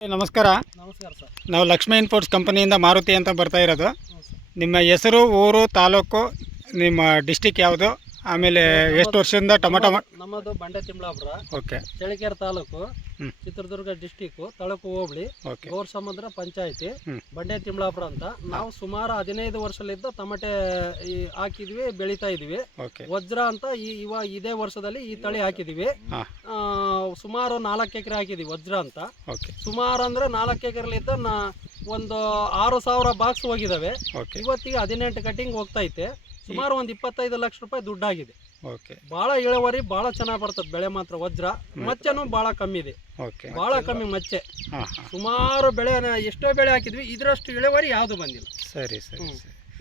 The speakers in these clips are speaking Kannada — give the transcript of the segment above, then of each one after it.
ನಮಸ್ಕಾರ. ನಮಸ್ಕಾರ ಸರ್. ನಾವು ಲಕ್ಷ್ಮೀ ಇನ್ಪುಟ್ಸ್ ಕಂಪನಿಯಿಂದ ಮಾರುತಿ ಅಂತ ಬರ್ತಾ ಇರೋದು. ನಿಮ್ಮ ಹೆಸರು, ಊರು, ತಾಲೂಕು, ನಿಮ್ಮ ಡಿಸ್ಟಿಕ್ ಯಾವುದು, ಆಮೇಲೆ ಎಷ್ಟು ವರ್ಷದಿಂದ ಟೊಮೊಟೊ? ನಮ್ಮದು ಬಂಡೆ ತಿಮ್ಲಾಪುರ, ಓಕೆ. ಚಳ್ಳಕೆರೆ ತಾಲೂಕು, ಚಿತ್ರದುರ್ಗ ಡಿಸ್ಟಿಕ್, ತಳಕು ಹೋಬಳಿ, ಗೌರ್ ಸಮುದ್ರ ಪಂಚಾಯತಿ, ಬಂಡೆ ತಿಮ್ಲಾಪುರ ಅಂತ. ನಾವು ಸುಮಾರು 15 ವರ್ಷಲಿದ್ದ ಟೊಮಟೆ ಹಾಕಿದ್ವಿ, ಬೆಳೀತಾ ಇದೀವಿ. ವಜ್ರ ಅಂತ ಇದೇ ವರ್ಷದಲ್ಲಿ ಈ ತಳಿ ಹಾಕಿದೀವಿ. ಸುಮಾರು 4 ಎಕರೆ ಹಾಕಿದೀವಿ ವಜ್ರ ಅಂತ. ಸುಮಾರು ಅಂದ್ರೆ 4 ಎಕರೆಲಿದ್ದ ಒಂದು 6,000 ಬಾಕ್ಸ್ ಹೋಗಿದಾವೆ. ಇವತ್ತಿಗೆ 18 ಕಟಿಂಗ್ ಹೋಗ್ತಾ ಐತೆ. ಸುಮಾರು ಒಂದು 25 ಲಕ್ಷ ರೂಪಾಯಿ ದುಡ್ಡಾಗಿದೆ. ಬಹಳ ಇಳುವರಿ, ಬಹಳ ಚೆನ್ನಾಗಿ ಬರ್ತದೆ ಬೆಳೆ ಮಾತ್ರ. ವಜ್ರ ಮಚ್ಚೆನೂ ಬಹಳ ಕಮ್ಮಿ ಇದೆ, ಬಹಳ ಕಮ್ಮಿ ಮಚ್ಚೆ. ಸುಮಾರು ಬೆಳೆ, ಎಷ್ಟೋ ಬೆಳೆ ಹಾಕಿದ್ವಿ, ಇದರಷ್ಟು ಇಳುವರಿ ಯಾವುದು ಬಂದಿಲ್ಲ. ಸರಿ ಸರಿ.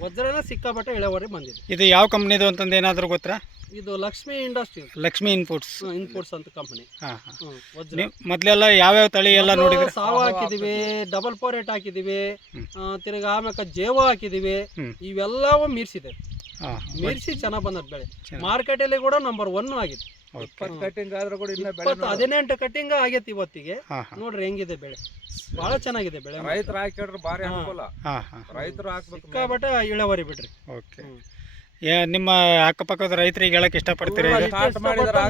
ವಜ್ರನ ಸಿಕ್ಕಾಪಟ್ಟೆ ಇಳುವರಿ ಬಂದಿದೆ. ಇದು ಯಾವ ಕಂಪ್ನಿದು ಅಂತಂದು ಏನಾದರೂ ಗೊತ್ತಾ? ಇದು ಲಕ್ಷ್ಮಿ ಇಂಡಸ್ಟ್ರಿ, ಲಕ್ಷ್ಮಿ ಇನ್ಪುಟ್ಸ್ ಅಂತ ಕಂಪನಿ. ಮೊದಲೆಲ್ಲ ಯಾವ್ಯಾವ ತಳಿ ಎಲ್ಲ ನೋಡಿದ್ರೆ? ಸಾವ ಹಾಕಿದಿವಿ, ಡಬಲ್ 48 ಹಾಕಿದಿವಿ, ತಿರ್ಗಿ ಆಮೇಲೆ ಜೇವ ಹಾಕಿದಿವಿ. ಇವೆಲ್ಲವೂ ಮೀರ್ಸಿದೆ, ಮೀರ್ಸಿ ಚೆನ್ನಾಗಿ ಬಂದದ ಬೆಳೆ. ಮಾರ್ಕೆಟ್ ಅಲ್ಲಿ ಕೂಡ ನಂಬರ್ 1 ಆಗಿದೆ. 18 ಕಟಿಂಗ್ ಆಗೈತಿ ಇವತ್ತಿಗೆ. ನೋಡ್ರಿ ಹೆಂಗಿದೆ ಬೆಳೆ, ಬಹಳ ಚೆನ್ನಾಗಿದೆ ಬೆಳೆ. ರೈತರು ಹಾಕಿಡ್ರೆ ಭಾರಿ ಅನುಕೂಲ. ರೈತರು ಹಾಕ್ಬೇಕು, ಸಿಕ್ಕಾಪಟ್ಟೆ ಇಳುವರಿ ಬಿಡ್ರಿ. ನಿಮ್ಮ ಅಕ್ಕಪಕ್ಕದ ರೈತರಿಗೆ ಹೇಳಕ್ ಇಷ್ಟಪಡ್ತೀರಿ?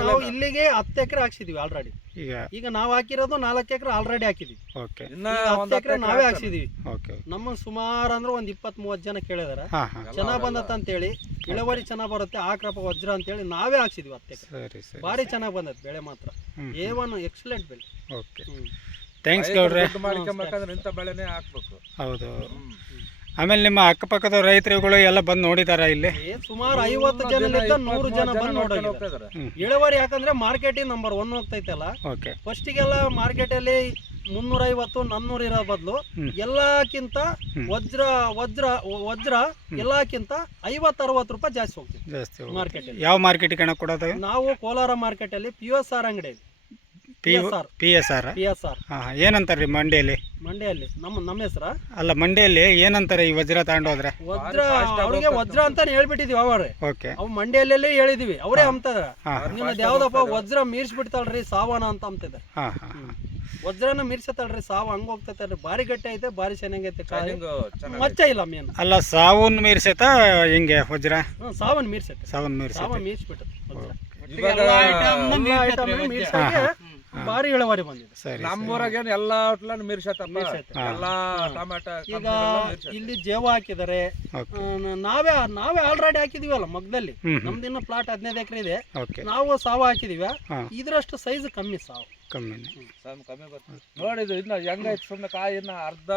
ನಾವು ಇಲ್ಲಿಗೆ 10 ಎಕರೆ ಹಾಕ್ಸಿದೀವಿ ಆಲ್ರೆಡಿ. ಈಗ ನಾವು ಹಾಕಿರೋದು 4 ಎಕರೆ ಆಲ್ರೆಡಿ ಹಾಕಿದೀವಿ. 10 ಎಕರೆ ನಾವೇ ಹಾಕ್ಸಿದೀವಿ. ನಮ್ಮ ಸುಮಾರು ಅಂದ್ರೆ ಒಂದು 20-30 ಜನ ಕೇಳಿದಾರೆ, ಚೆನ್ನಾಗ್ ಬಂದತ್ತ ಅಂತೇಳಿ, ಇಳುವರಿ ಚೆನ್ನಾಗ್ ಬರುತ್ತೆ, ಹಾಕ್ರಪ್ಪ ವಜ್ರ ಅಂತೇಳಿ ನಾವೇ ಹಾಕ್ಸಿದ್ವಿ 10 ಎಕರೆ. ಭಾರಿ ಚೆನ್ನಾಗ್ ಬಂದತ್ ಬೆಳೆ ಮಾತ್ರ. A1 ಎಕ್ಸಲೆಂಟ್ ಬೆಳೆ. ಥ್ಯಾಂಕ್ಸ್ ಗೌಡ್ರೆ. ಇಂಥ ಬೆಳೆನೇ ಹಾಕ್ಬೇಕು. ಹೌದು. ಆಮೇಲೆ ನಿಮ್ಮ ಅಕ್ಕಪಕ್ಕದ ರೈತರುಗಳು ಎಲ್ಲ ಬಂದು ನೋಡಿದಾರ ಇಲ್ಲಿ? ಸುಮಾರು 50 ಜನರಿಂದ 100 ಜನ ಬಂದು ನೋಡಿದ್ದಾರೆ. ಇಳುವರಿ ಯಾಕಂದ್ರೆ ಮಾರ್ಕೆಟ್ ನಂಬರ್ 1 ಹೋಗ್ತೈತಲ್ಲ. ಫಸ್ಟಿಗೆಲ್ಲ ಮಾರ್ಕೆಟ್ ಅಲ್ಲಿ 350-400 ಇರೋ ಬದಲು ಎಲ್ಲಕ್ಕಿಂತ ವಜ್ರ ಎಲ್ಲಕ್ಕಿಂತ 50-60 ರೂಪಾಯಿ ಜಾಸ್ತಿ ಹೋಗ್ತದೆ ಮಾರ್ಕೆಟ್. ಯಾವ ಮಾರ್ಕೆಟ್ ಕಣ ಕೊಡೋದು? ನಾವು ಕೋಲಾರ ಮಾರ್ಕೆಟ್ ಅಲ್ಲಿ PSR ಅಂಗಡಿ, PSR ಏನಂತಾರ್ರಿ ಮಂಡಿಯಲ್ಲಿ? ನಮ್ಮ ಹೆಸರ ಅಲ್ಲ, ಮಂಡಿಯಲ್ಲಿ ಏನಂತಾರೆ ಈ ವಜ್ರ ತಗೊಂಡೋದ್ರೆ? ವಜ್ರ ಅವ್ರಿಗೆ ವಜ್ರ ಅಂತಾನೆ ಹೇಳ್ಬಿಟ್ಟಿದೀವಿ ಅವ್ರೆ. ಅವ್ ಮಂಡಿಯಲ್ಲೇ ಹೇಳಿದೀವಿ, ಅವರೇ ಅಂತಾರೆ ನಿಮ್ದು ಯಾವ್ದಪ್ಪ ವಜ್ರ ಮೀರ್ಸ್ಬಿಡ್ತಾಳ್ರಿ ಸಾವನ ಅಂತ ಅಂತಿದೆ. ವಜ್ರನ ಮೀರ್ಸತಾಳ್ರಿ ಸಾವ, ಹಂಗ ಹೋಗ್ತೈತೆ. ಭಾರಿ ಗಟ್ಟಿ ಐತೆ, ಭಾರಿ ಚೆನ್ನಾಗೈತೆ, ಮಚ್ಚ ಇಲ್ಲ ಮೇನ್. ಅಲ್ಲ, ಸಾವನ್ ಮೀರ್ಸೇತ ಹಿಂಗೆ ವಜ್ರ? ಸಾವನ್ ಮೀರ್ಸೈತೆ, ಸಾವನ್ ಮೀರ್ಸ್ಬಿಟ್ಟು ಭಾರಿ ಇಳುವರಿ ಬಂದಿದೆ. ನಮ್ಮೂರಾಗ ಎಲ್ಲಾ ಹೋಟ್ಲನ್ನು ಮೀರ್ಸತ್ತಪ್ಪ, ಎಲ್ಲಾ ಟೊಮೆಟೊ. ಈಗ ಇಲ್ಲಿ ಜೇವ ಹಾಕಿದ್ದಾರೆ, ನಾವೇ ಆಲ್ರೆಡಿ ಹಾಕಿದೀವಲ್ಲ ಮಗ್ದಲ್ಲಿ. ನಮ್ದು ಇನ್ನು ಪ್ಲಾಟ್ 15 ಎಕರೆ ಇದೆ, ನಾವು ಸಾವ ಹಾಕಿದೀವಿ. ಇದ್ರಷ್ಟು ಸೈಜ್ ಕಮ್ಮಿ, ಸಾವು ಕಮ್ಮಿ ಬರ್ತದೆ. ನೋಡಿದ್ರು ಇನ್ನ ಹೆಂಗೈತೆ, ಸುಮ್ಮನೆ ಕಾಯಿ ಇನ್ನ ಅರ್ಧ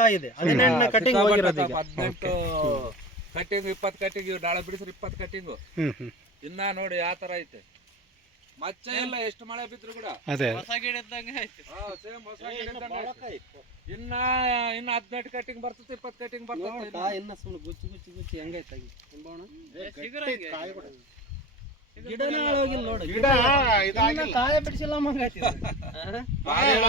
ಕಾಯಿ ಇದೆ. 18 ಕಟಿಂಗ್ ಹೋಗಿರೋದು. 18 ಕಟಿಂಗ್, 20 ಕಟಿಂಗ್, ನಾಳೆ ಬಿಡಿಸ್ರಿ 20 ಕಟಿಂಗು. ಇನ್ನ ನೋಡಿ ಯಾವ ತರ ಐತೆ, ಮಚ್ಚ ಎಲ್ಲ. ಎಷ್ಟು ಮಳೆ ಬಿದ್ರು ಕೂಡ ಇನ್ನ 18 ಕಟಿಂಗ್ ಬರ್ತದೆ, 20 ಕಟಿಂಗ್ ಬರ್ತದೆ. ಇನ್ನ ಸುಮ್ಮನೆ ಗುಚ್ಚಿ ಹೆಂಗೈತೆ ಗಿಡನೇ ಹಾಳೋಗಿಲ್ಲ ನೋಡಿ, ಕಾಯ ಬಿಡಿಸಿಲ್ಲ ಮಂಗೈತಿ.